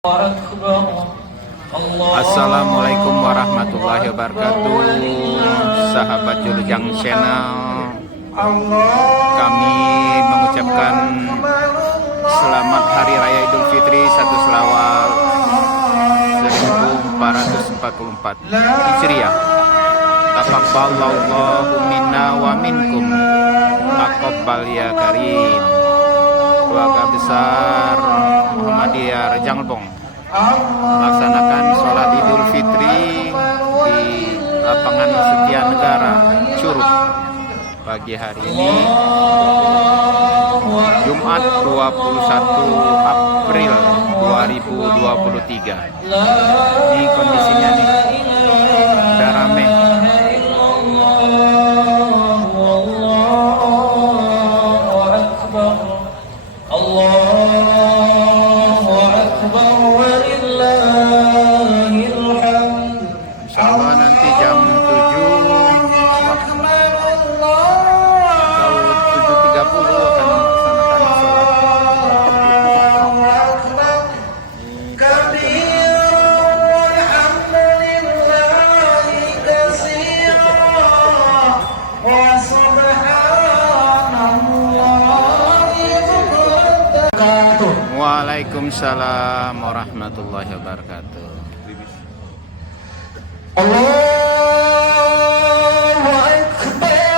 Assalamualaikum warahmatullahi wabarakatuh, sahabat Julujang Channel. Kami mengucapkan selamat Hari Raya Idul Fitri 1 Syawal 1444 Hijriah. Taqabbalallahu minna wa minkum, taqabbal ya karim. Keluarga besar Muhammadiyah Rejang Lebong melaksanakan sholat Idul Fitri di lapangan Setia Negara Curug pagi hari ini, Jumat 21 April 2023. Ini kondisinya nih, udah rame. Insyaallah nanti jam 7 atau 7.30 akan melaksanakan sholat. Waalaikumsalam warahmatullahi wabarakatuh. Allahu Akbar, Allahu Akbar,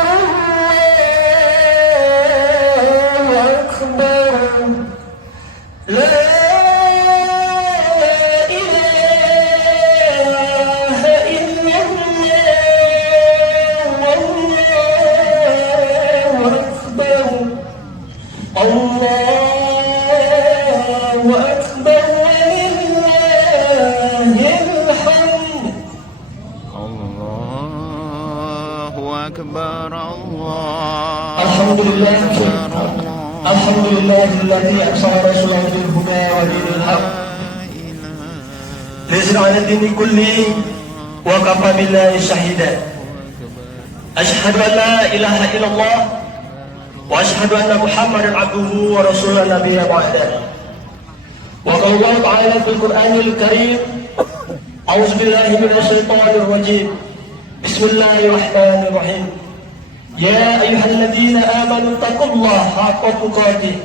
la ilaha illallah, Allahu Akbar, Allahu Akbar, walillahil hamd. Allahu Akbar, Allah. Alhamdulillah, alhamdulillahilladzi arsala rasulahu bil huda wa dinil haqq liyuzhirahu 'ala dini kulli wa kafa billahi shahida. Asyhadu an la ilaha illallah wa asyhadu anna Muhammadan 'abduhu wa rasuluhu nabiyya ba'da. Wa qala Allah ta'ala fil Qur'anil Karim, a'udzu billahi minasy syaithanir rajim. Bismillahirrahmanirrahim. Ya ayyuhalladzina amanu taqullaha haqqa tuqatih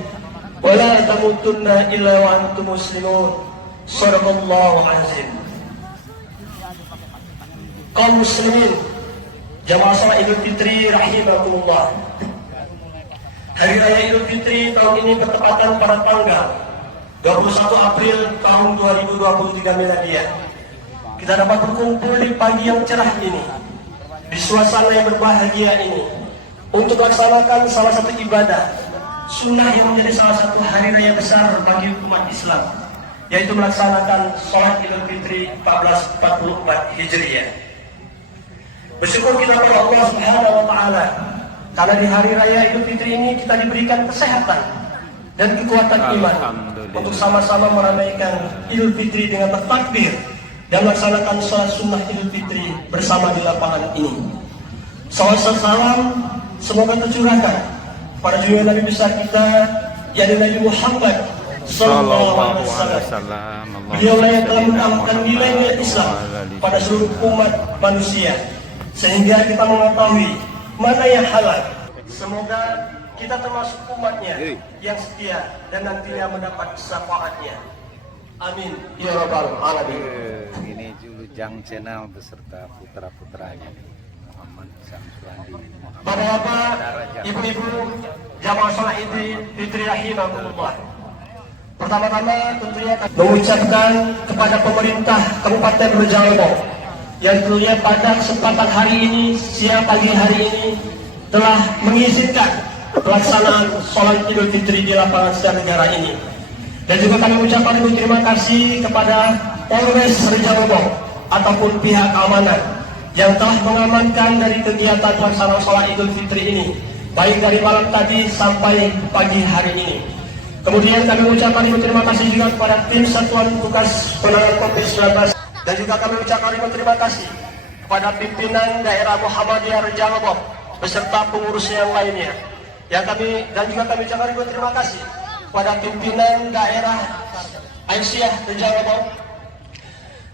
wa la tamutunna illa wa antum muslimun. Shadaqallahu azim. Kaum muslimin, jamaah salat Idul Fitri rahimakumullah. Hari Raya Idul Fitri tahun ini bertepatan pada tanggal 21 April tahun 2023 Miladiah. Kita dapat berkumpul di pagi yang cerah ini, di suasana yang berbahagia ini, untuk melaksanakan salah satu ibadah sunnah yang menjadi salah satu hari raya besar bagi umat Islam, yaitu melaksanakan sholat Idul Fitri 1444 Hijriah. Bersyukur kita kepada Allah Subhanahu wa Ta'ala, karena di hari raya Idul Fitri ini kita diberikan kesehatan dan kekuatan iman untuk sama-sama meramaikan Idul Fitri dengan bertakbir dan melaksanakan sholat sunnah Idul Fitri bersama di lapangan ini. Salam semoga tercurahkan pada junjungan Nabi besar kita, yakni Nabi Muhammad sallallahu alaihi wasallam. Beliau yang telah mengamalkan nilai-nilai Islam pada seluruh umat manusia, sehingga kita mengetahui mana yang halal. Semoga kita termasuk umatnya yang setia dan nantinya mendapat syafaatnya. Amin ya rabbal alamin. Ini Julujang Channel beserta putra-putranya Muhammad Samsuandi, Bapak-bapak, ibu-ibu, jamaah sholat Idul Fitri rahimakumullah. Pertama-tama tentunya mengucapkan kepada pemerintah Kabupaten Rejang Lebong yang tentunya pada kesempatan hari ini, siang pagi hari ini, telah mengizinkan pelaksanaan sholat Idul Fitri di lapangan Setia Negara ini. Dan juga kami ucapkan terima kasih kepada Polres Rejang Lebong ataupun pihak keamanan yang telah mengamankan dari kegiatan pelaksanaan sholat Idul Fitri ini, baik dari malam tadi sampai pagi hari ini. Kemudian kami ucapkan terima kasih juga kepada tim Satuan Tugas Penanganan COVID-19, dan juga kami ucapkan terima kasih kepada pimpinan daerah Muhammadiyah Rejang Lebong beserta pengurus yang lainnya. Yang kami dan juga kami ucapkan terima kasih kepada pimpinan daerah Aisyah Rejang Lebong.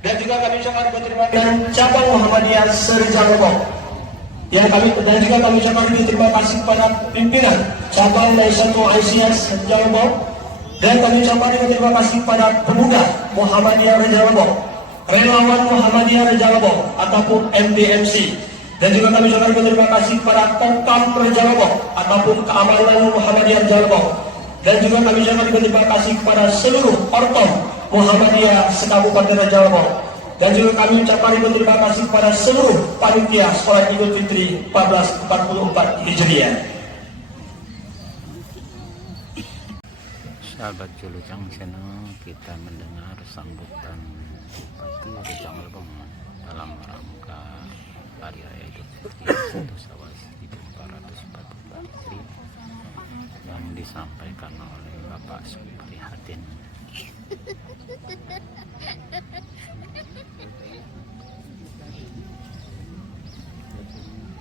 Dan juga kami ucapkan berterima kasih cabang Muhammadiyah Serejang Lebong. Dan juga kami ucapkan berterima kasih kepada pimpinan cabang Naisatul Aisyah Rejang Lebong. Dan kami ucapkan berterima kasih kepada pemuda Muhammadiyah Rejang Lebong, relawan Muhammadiyah Rejang Lebong ataupun MDMC. Dan juga kami ucapkan berterima kasih kepada Kokam Rejang Lebong ataupun keamanan Muhammadiyah Rejang Lebong. Dan juga kami ucapkan berterima kasih kepada seluruh ortom Muhammadiyah sekabupaten Rejang Lebong. Dan juga kami ucapkan berterima kasih kepada seluruh panitia Sekolah Idul Fitri 1444 Hijriah. Sahabat Julujang Channel, kita mendengar sambutan Bupati Rejang Lebong dalam rangka Hari Raya Idul Fitri 1 Syawal 1444 Hijriah yang disampaikan oleh Bapak Suprihatin.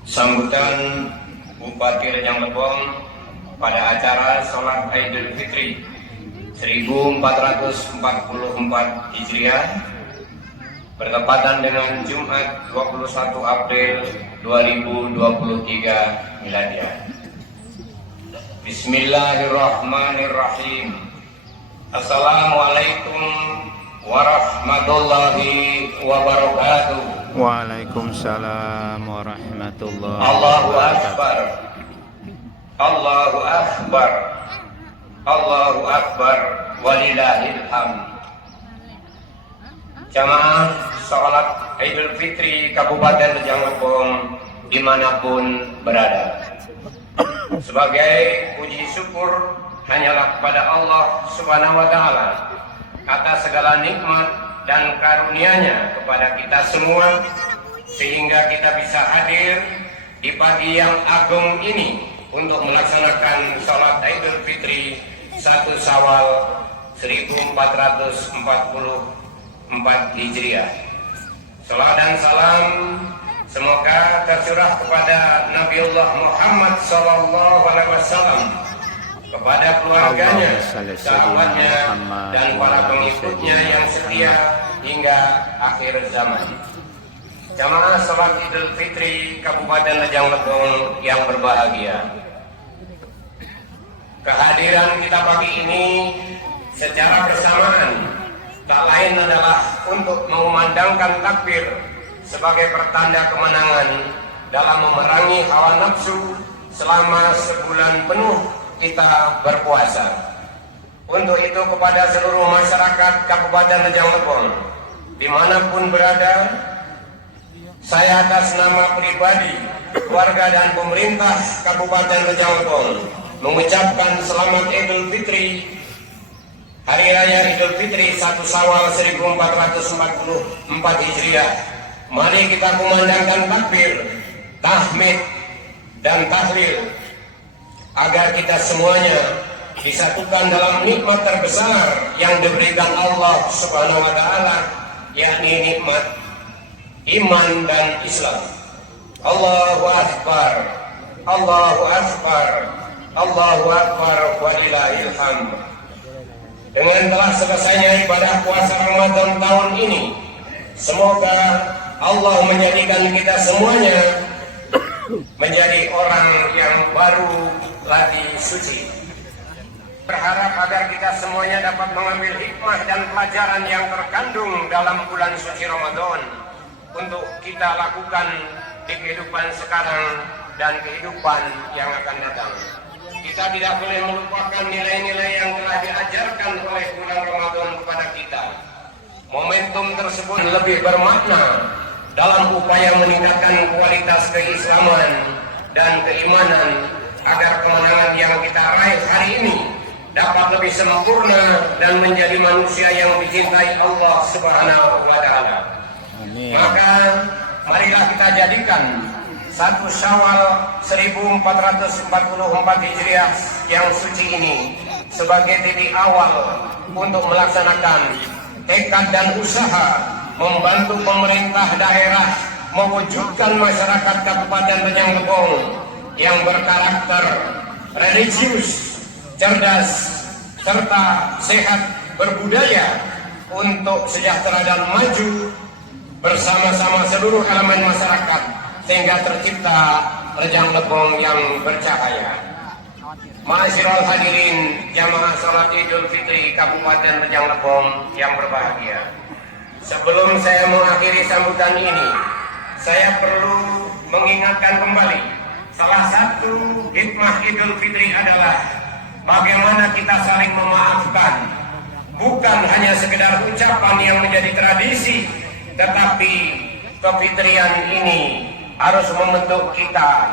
Sambutan Bupati Rejang Lebong pada acara Sholat Idul Fitri 1444 Hijriah bertepatan dengan Jumat 21 April 2023 Miladiah. Bismillahirrahmanirrahim. Assalamualaikum warahmatullahi wabarakatuh. Waalaikumsalam warahmatullahi Allahu wabarakatuh. Akbar. Allahu Akbar. Allahu Akbar walillahil hamd. Jamaah sholat Idul Fitri Kabupaten Rejang Lebong dimanapun berada, sebagai puji syukur hanyalah kepada Allah Subhanahu wa Ta'ala atas segala nikmat dan karunia-Nya kepada kita semua, sehingga kita bisa hadir di pagi yang agung ini untuk melaksanakan sholat Idul Fitri 1 Syawal 1444 Hijriah. Salam dan salam semoga tercurah kepada Nabiullah Muhammad SAW, kepada keluarganya, sahabatnya, dan para pengikutnya yang setia hingga akhir zaman. Jamaah sholat Idul Fitri Kabupaten Rejang Lebong yang berbahagia, kehadiran kita pagi ini secara bersamaan tak lain adalah untuk mengumandangkan takbir sebagai pertanda kemenangan dalam memerangi hawa nafsu selama sebulan penuh kita berpuasa. Untuk itu kepada seluruh masyarakat Kabupaten Rejang Lebong dimanapun berada, saya atas nama pribadi, keluarga dan pemerintah Kabupaten Rejang Lebong mengucapkan selamat Idul Fitri, Hari Raya Idul Fitri 1 Syawal 1444 Hijriah. Mari kita kumandangkan takbir, tahmid, dan tahlil agar kita semuanya disatukan dalam nikmat terbesar yang diberikan Allah Subhanahu wa Ta'ala, yakni nikmat iman dan Islam. Allahu Akbar, Allahu Akbar, Allahu Akbar walillahil hamd. Dengan telah selesainya ibadah puasa Ramadan tahun ini, semoga Allah menjadikan kita semuanya menjadi orang yang baru lagi suci. Berharap agar kita semuanya dapat mengambil hikmah dan pelajaran yang terkandung dalam bulan suci Ramadan untuk kita lakukan di kehidupan sekarang dan kehidupan yang akan datang. Kita tidak boleh melupakan nilai-nilai yang telah diajarkan oleh bulan Ramadan kepada kita. Momentum tersebut lebih bermakna dalam upaya meningkatkan kualitas keislaman dan keimanan agar kemenangan yang kita raih hari ini dapat lebih sempurna dan menjadi manusia yang dicintai Allah Subhanahu wa Ta'ala. Maka marilah kita jadikan 1 Syawal 1444 Hijriah yang suci ini sebagai titik awal untuk melaksanakan tekad dan usaha membantu pemerintah daerah mewujudkan masyarakat Kabupaten Rejang Lebong yang berkarakter religius, cerdas, serta sehat berbudaya untuk sejahtera dan maju bersama-sama seluruh elemen masyarakat sehingga tercipta Rejang Lebong yang bercahaya. Ma'asyiral hadirin jamaah salat Idul Fitri Kabupaten Rejang Lebong yang berbahagia. Sebelum saya mengakhiri sambutan ini, saya perlu mengingatkan kembali salah satu hikmah Idul Fitri adalah bagaimana kita saling memaafkan. Bukan hanya sekedar ucapan yang menjadi tradisi, tetapi kefitrian ini harus membentuk kita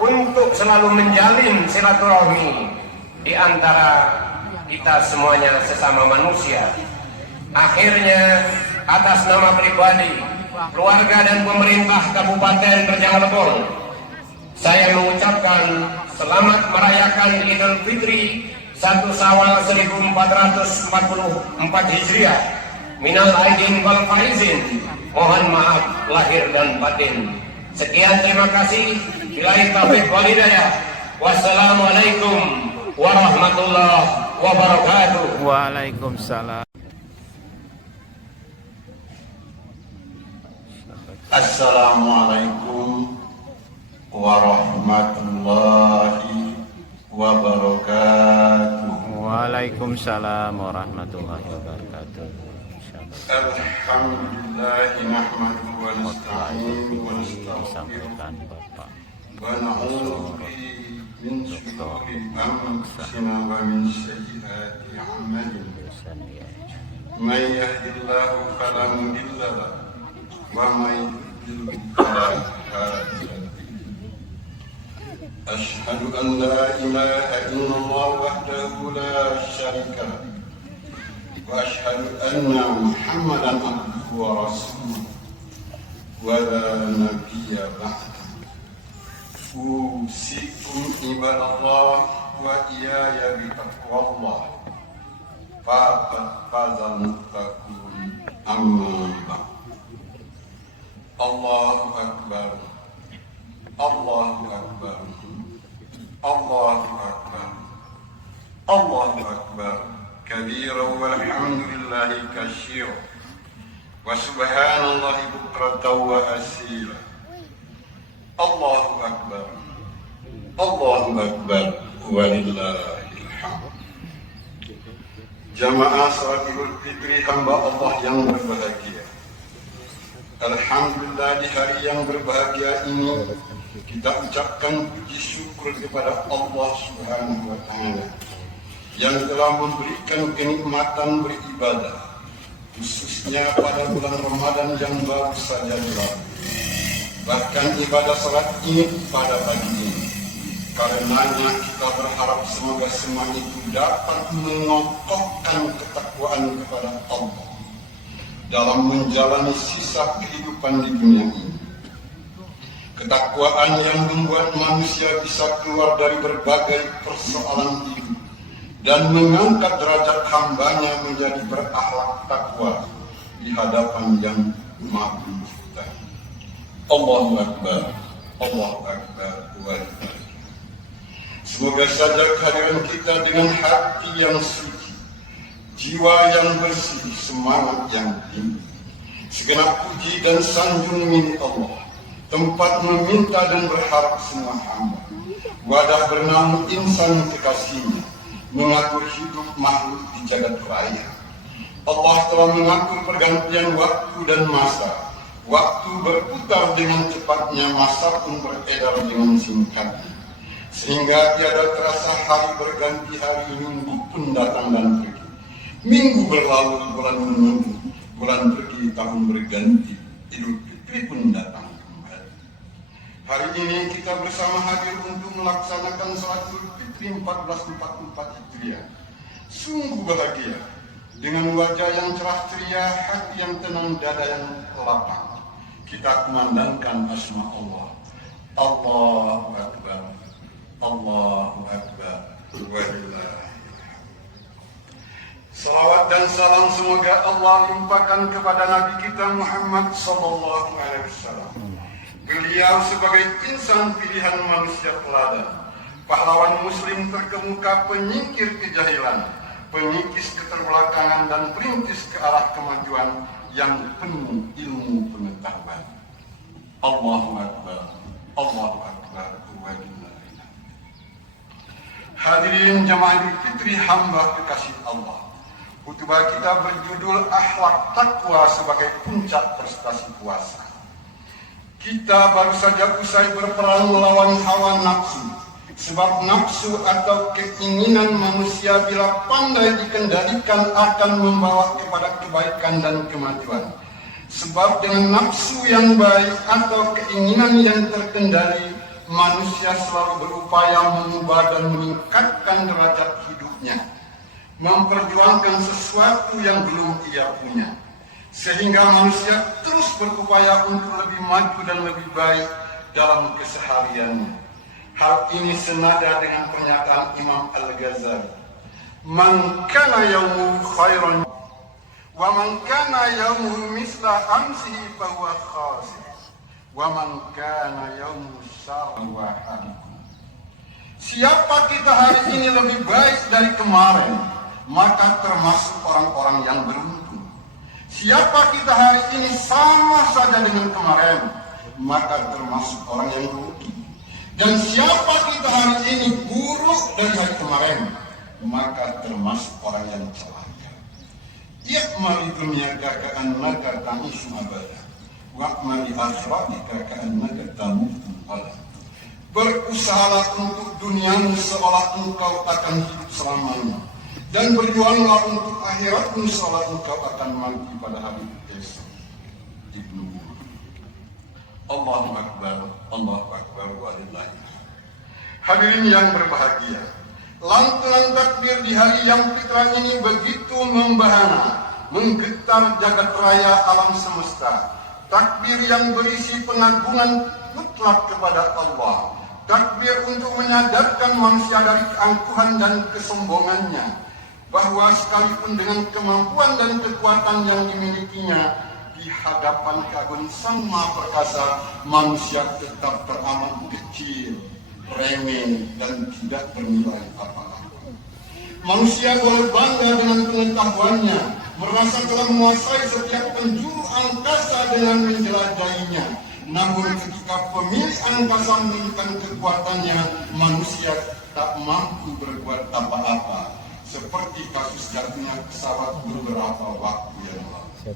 untuk selalu menjalin silaturahmi di antara kita semuanya sesama manusia. Akhirnya, atas nama pribadi, keluarga dan pemerintah Kabupaten Rejang Lebong, saya mengucapkan selamat merayakan Idul Fitri 1 Syawal 1444 Hijriah. Minal aidin wal faizin. Mohon maaf lahir dan batin. Sekian, terima kasih. Billahi taufiq wal hidayah. Wassalamualaikum warahmatullahi wabarakatuh. Waalaikumsalam. Assalamualaikum warahmatullahi wabarakatuh. Waalaikumsalam warahmatullahi wabarakatuh. Alhamdulillahi nahmaduhu wa nasta'inuhu wa nastaghfiruh Disampaikan Bapak wa na'udzu bihi min shururi anfusina wa min sayyiati a'malina. dosen ya. May yahdihillahu fala mudilla lahu wa may yudlil fala hadiya lahu. Asyhadu an la ilaha illallah wahdahu la syarika lahu wa asyhadu anna Muhammadan abduhu wa rasuluh wa la nabiyya ba'dahu. Usikum ibadallah wa iyaya bitaqwallah faqad fazal muttaqun amma ba'd. Allahu akbar, Allahu akbar, Allahu akbar, Allahu akbar kabiran walhamdulillahi katsiran wa subhanallahi bukratan wa asila. Allahu akbar, Allahu akbar walillahil hamd. Jamaah salat Idul Fitri hamba Allah yang berbahagia, alhamdulillah di hari yang berbahagia ini kita ucapkan puji syukur kepada Allah Subhanahu wa Ta'ala yang telah memberikan kenikmatan beribadah, khususnya pada bulan Ramadan yang baru saja berlalu. Bahkan ibadah salat ini pada pagi ini, karenanya kita berharap semoga semua itu dapat mengokohkan ketakwaan kepada Allah dalam menjalani sisa kehidupan di dunia ini. Ketakwaan yang membuat manusia bisa keluar dari berbagai persoalan hidup dan mengangkat derajat hambanya menjadi berakhlak takwa di hadapan yang Maha Pencipta. Allahu Akbar, Allahu Akbar, walillahil hamd. Semoga saja kehadiran kita dengan hati yang suci, jiwa yang bersih, semangat yang tinggi, segenap puji dan sanjung milik Allah, tempat meminta dan berharap semua hamba, wadah bernama insan kekasihnya, mengatur hidup makhluk di jagat raya. Allah telah mengatur pergantian waktu dan masa. Waktu berputar dengan cepatnya, masa pun beredar dengan singkatnya, sehingga tiada terasa hari berganti hari, minggu pun datang dan pergi. Minggu berlalu, bulan menunggu, bulan pergi, tahun berganti, Idul Fitri pun datang kembali. Hari ini kita bersama hadir untuk melaksanakan salat Idul Fitri 1444 Hijriah. Sungguh bahagia, dengan wajah yang cerah ceria, hati yang tenang, dada yang lapang, kita kumandangkan asma Allah. Allahu Akbar, Allahu Akbar, walillahil hamd. Salawat dan salam semoga Allah limpahkan kepada Nabi kita Muhammad sallallahu alaihi wasallam. Beliau sebagai insan pilihan manusia teladan, pahlawan muslim terkemuka, penyingkir kejahilan, pengikis keterbelakangan dan perintis ke arah kemajuan yang penuh ilmu pengetahuan. Allahu Akbar, Allahu Akbar, hadirin jemaah Idul Fitri hamba kekasih Allah. Khutbah kita berjudul Akhlak Takwa sebagai puncak prestasi puasa. Kita baru saja usai berperang melawan hawa nafsu. Sebab nafsu atau keinginan manusia bila pandai dikendalikan akan membawa kepada kebaikan dan kemajuan. Sebab dengan nafsu yang baik atau keinginan yang terkendali, manusia selalu berupaya mengubah dan meningkatkan derajat hidupnya, memperjuangkan sesuatu yang belum ia punya, sehingga manusia terus berupaya untuk lebih maju dan lebih baik dalam kesehariannya. Hal ini senada dengan pernyataan Imam Al-Ghazali, "Man kana yawmuhu khairan wa man kana yawmuhu misla amsihi fa huwa khasir wa man kana yawmuhu syarran wa halikun." Siapa kita hari ini lebih baik dari kemarin, maka termasuk orang-orang yang beruntung. Siapa kita hari ini sama saja dengan kemarin, maka termasuk orang yang rugi. Dan siapa kita hari ini buruk dari hari kemarin, maka termasuk orang yang celaka. I'mal dunyaka ka'annaka ta'ishu abada wa'mal akhiratika ka'annaka tamutu abada. Berusahalah untuk duniamu seolah engkau akan hidup selamanya, dan berjuanglah untuk akhiratmu seolah engkau akan mati pada hari esok. Ibnu Allahu Akbar, Allahu Akbar walillahi. Hadirin yang berbahagia, lantunan takbir di hari yang fitrah ini begitu membahana, menggetar jagat raya alam semesta. Takbir yang berisi pengagungan mutlak kepada Allah. Takbir untuk menyadarkan manusia dari keangkuhan dan kesombongannya, bahwa sekalipun dengan kemampuan dan kekuatan yang dimilikinya, di hadapan keagungan Sang Maha Perkasa, manusia tetap teramat kecil, remeh, dan tidak bernilai apa-apa. Manusia boleh bangga dengan pengetahuannya, merasa telah menguasai setiap penjuru angkasa dengan menjelajahinya. Namun ketika pemilik angkasa menunjukkan kekuatannya, manusia tak mampu berbuat apa-apa, seperti kasus jatuhnya pesawat beberapa waktu yang lalu.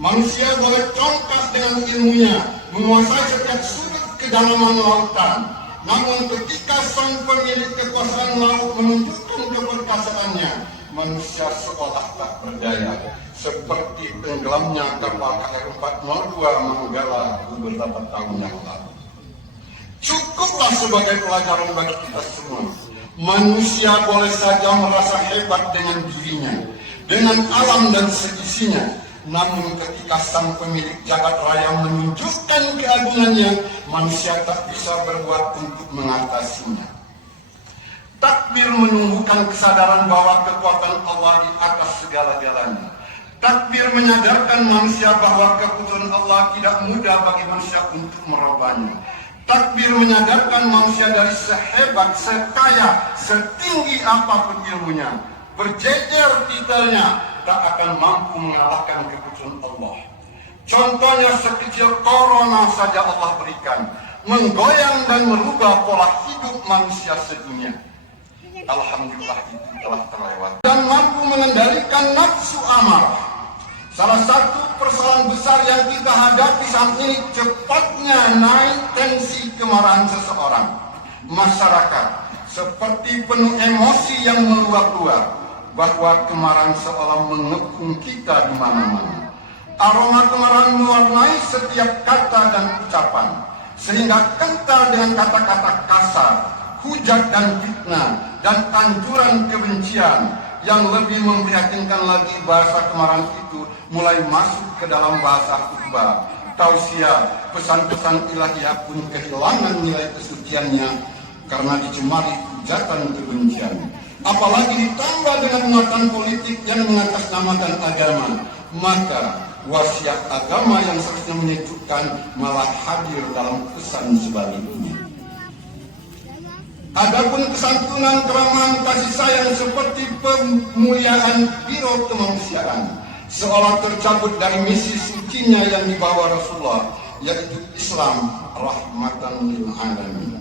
Manusia boleh congkak dengan ilmunya, menguasai setiap sudut kedalaman lautan. Namun ketika sang pemilik kekuasaan laut menunjukkan keperkasaannya, manusia seolah tak berdaya, seperti tenggelamnya kapal KR 402 Manggala beberapa tahun yang lalu. Cukuplah sebagai pelajaran bagi kita semua. Manusia boleh saja merasa hebat dengan dirinya, dengan alam dan seisinya. Namun ketika sang pemilik jagat raya menunjukkan keagungannya, manusia tak bisa berbuat untuk mengatasinya. Takbir menumbuhkan kesadaran bahwa kekuatan Allah di atas segala-galanya. Takbir menyadarkan manusia bahwa keputusan Allah tidak mudah bagi manusia untuk merubahnya. Takbir menyadarkan manusia dari sehebat, sekaya, setinggi apapun ilmunya, berjejer titelnya, tak akan mampu mengalahkan keputusan Allah. Contohnya sekecil corona saja Allah berikan, menggoyang dan merubah pola hidup manusia sedunia. Alhamdulillah itu telah terlewat. Dan mampu mengendalikan nafsu amarah. Salah satu persoalan besar yang kita hadapi saat ini cepatnya naik tensi kemarahan seseorang. Masyarakat seperti penuh emosi yang meluap-luap, bahwa kemarahan seolah mengepung kita di mana-mana. Aroma kemarahan mewarnai setiap kata dan ucapan, sehingga kental dengan kata-kata kasar, hujat dan fitnah, dan anjuran kebencian. Yang lebih memprihatinkan lagi, bahasa kemarahan itu mulai masuk ke dalam bahasa khutbah, tausiah, pesan-pesan ilahiyah pun kehilangan nilai kesuciannya karena dicemari hujatan kebencian. Apalagi ditambah dengan muatan politik yang mengatasnamakan agama, maka wasiat agama yang seharusnya menyejukkan malah hadir dalam pesan sebaliknya. Adapun kesantunan, keramahan, kasih sayang seperti pemuliaan biro kemanusiaan seolah tercabut dari misi sucinya yang dibawa Rasulullah, yaitu Islam rahmatan lil alamin.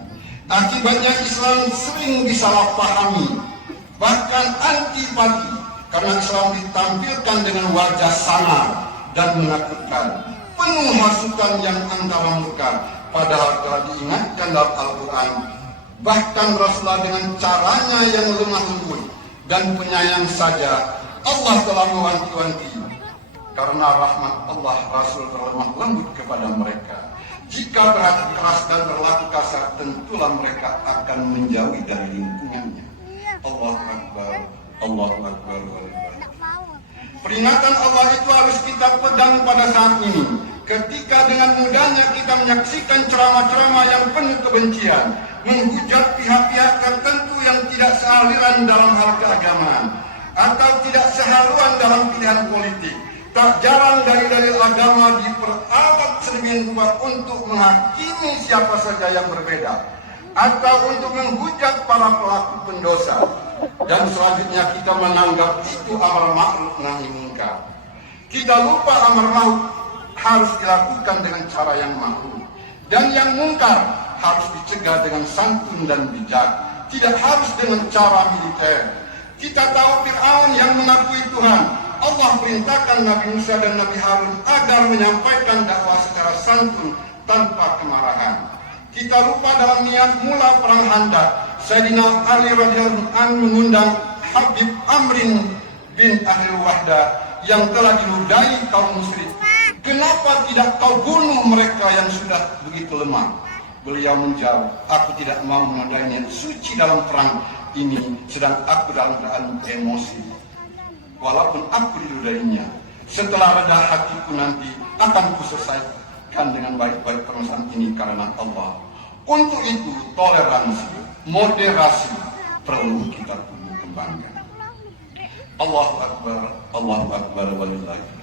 Akibatnya Islam sering disalahpahami, bahkan antipati, karena Islam ditampilkan dengan wajah sangar dan menakutkan, penuh masukan yang antara murka, padahal telah diingatkan dalam Al-Quran. Bahkan Rasulullah dengan caranya yang lemah lembut dan penyayang saja, Allah telah mewanti-wanti. Karena rahmat Allah, Rasul terlemah lembut kepada mereka. Jika berhati keras dan berlaku kasar, tentulah mereka akan menjauhi dari lingkungannya. Allahu Akbar, Allahu Akbar, peringatan Allah itu harus kita pegang pada saat ini. Ketika dengan mudahnya kita menyaksikan ceramah-ceramah yang penuh kebencian, menghujat pihak-pihak tertentu yang tidak sealiran dalam hal keagamaan, atau tidak sehaluan dalam pilihan politik, tak jarang dalil-dalil agama diperalat sedemikian rupa untuk menghakimi siapa saja yang berbeda, atau untuk menghujat para pelaku pendosa. Dan selanjutnya kita menganggap itu amar ma'ruf nahi munkar. Kita lupa amar ma'ruf harus dilakukan dengan cara yang ma'ruf, dan yang munkar harus dicegah dengan santun dan bijak, tidak harus dengan cara militer. Kita tahu Fir'aun yang mengakui Tuhan, Allah perintahkan Nabi Musa dan Nabi Harun agar menyampaikan dakwah secara santun tanpa kemarahan. Kita lupa dalam niat mula perang Khandaq, Sayyidina Ali radhiyallahu anhu mengundang Habib Amrin bin Ahlul Wahdah yang telah dinudai kaum musyrik. Kenapa tidak kau bunuh mereka yang sudah begitu lemah? Beliau menjawab, aku tidak mau menodainya suci dalam perang ini, sedang aku dalam keadaan emosi. Walaupun aku dinudainya, setelah reda hatiku nanti akan kuselesaikan dengan baik-baik permasalahan ini karena Allah. Untuk itu toleransi, moderasi perlu kita tumbuh kembangkan. Allahu Akbar, Allahu Akbar, walillahi.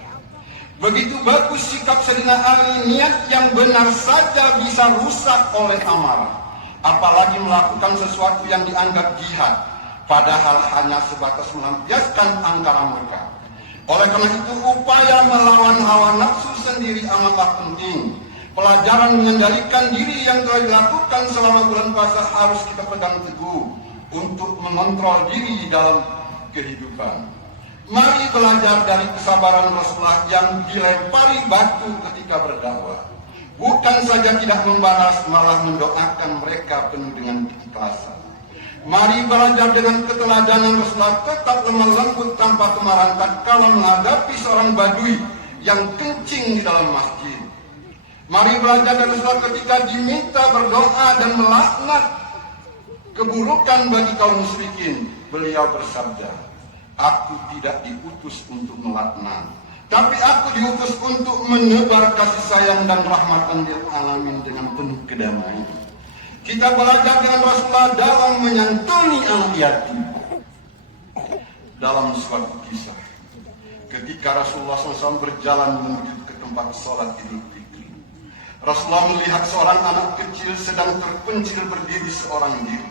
Begitu bagus sikap Sayyidina Ali, niat yang benar saja bisa rusak oleh amarah, apalagi melakukan sesuatu yang dianggap jihad, padahal hanya sebatas melampiaskan angkara murka. Oleh karena itu upaya melawan hawa nafsu sendiri amatlah penting. Pelajaran mengendalikan diri yang telah dilakukan selama bulan puasa harus kita pegang teguh untuk mengontrol diri dalam kehidupan. Mari belajar dari kesabaran Rasulullah yang dilempari batu ketika berdakwah. Bukan saja tidak membalas, malah mendoakan mereka penuh dengan keikhlasan. Mari belajar dengan keteladanan Rasulullah tetap lemah lembut tanpa kemarahan tatkala menghadapi seorang badui yang kencing di dalam masjid. Mari belajar dari Rasulullah ketika diminta berdoa dan melaknat keburukan bagi kaum musyrikin. Beliau bersabda, aku tidak diutus untuk melaknat, tapi aku diutus untuk menebar kasih sayang dan rahmatan lil alamin dengan penuh kedamaian. Kita belajar dengan Rasulullah dalam menyantuni anak yatim. Dalam suatu kisah, ketika Rasulullah SAW berjalan menuju ke tempat sholat Idul Fitri, Rasulullah melihat seorang anak kecil sedang terpencil berdiri seorang diri,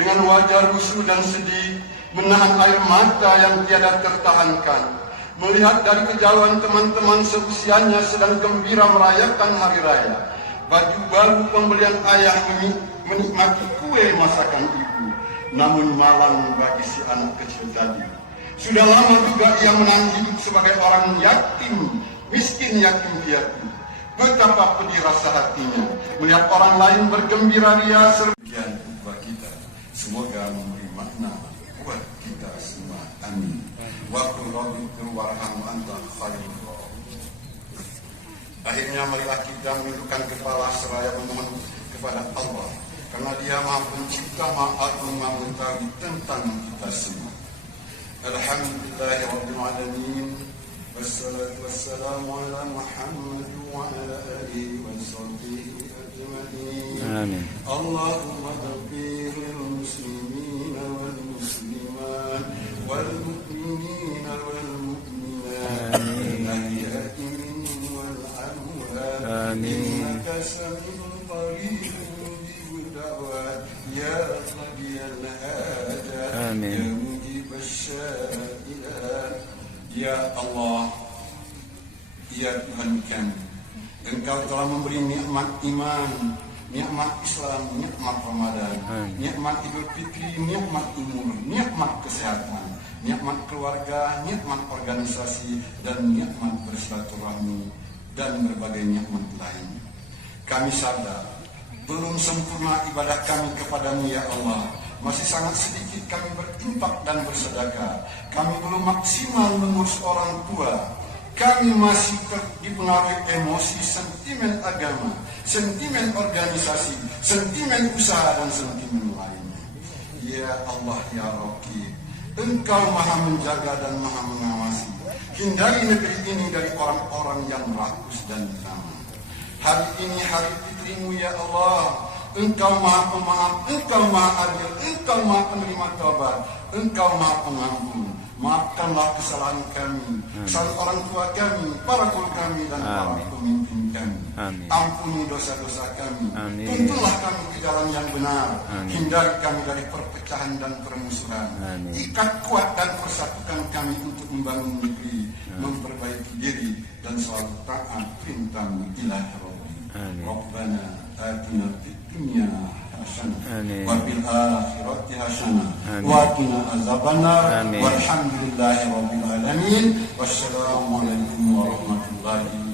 dengan wajah rusuh dan sedih, menahan air mata yang tiada tertahankan, melihat dari kejauhan teman-teman seusianya sedang gembira merayakan hari raya. Baju baru pembelian ayah menikmati kue masakan ibu, namun malang bagi si anak kecil tadi. Sudah lama juga ia menahan hidup sebagai orang yatim, miskin yatim piatu. Betapa pedih rasa hatinya melihat orang lain bergembira ria serbian buat kita. Semoga memberi makna buat kita semua. Amin. Wa qul rabbi warhamhu anta khairur rahimin. Akhirnya marilah kita menundukkan kepala seraya memohon kepada Allah, karena Dia Maha Pencipta, Maha Agung, Maha Mengetahui tentang kita semua. Alhamdulillahirabbil alamin. Wassalatu wassalamu ala Muhammad wa ala alihi wa sahbihi ajma'in. Amin. Allahumma ighfir lil muslimin wal muslimat wal mu'minin wal mu'minat. Amin. آمين إنك سميع قريب مجيب الدعوات يا Allah, ya Tuhan kami, Engkau telah memberi nikmat iman, nikmat Islam, nikmat Ramadan, nikmat Idul Fitri, nikmat umur, nikmat kesehatan, nikmat keluarga, nikmat organisasi, dan nikmat bersilaturahmi, dan berbagai nikmat lain. Kami sadar, belum sempurna ibadah kami kepadamu ya Allah. Masih sangat sedikit kami berinfak dan bersedekah. Kami belum maksimal mengurus orang tua. Kami masih dipengaruhi emosi, sentimen agama, sentimen organisasi, sentimen usaha, dan sentimen lainnya. Ya Allah, ya Rocky, Engkau maha menjaga dan maha mengawasi. Hindari negeri ini dari orang-orang yang rakus dan lemah. Hari ini hari fitrimu ya Allah. Engkau maha pemaaf, Engkau maha adil, Engkau maha penerima taubat, Engkau maha pengampun. Maafkanlah kesalahan kami, kesalahan orang tua kami, para guru kami, dan para pemimpin kami. Ampuni dosa-dosa kami. Tuntunlah kami ke jalan yang benar. Hindari kami dari perpecahan dan permusuhan. Ikat kuat dan persatukan kami untuk membangun negeri, memperbaiki diri, dan selalu taat perintah-Mu ilahi Rabbi. Rabbana atina fid dunya hasanah wa fil akhirati hasanah wa qina azabannar walhamdulillahi rabbil alamin wassalamu alaikum warahmatullahi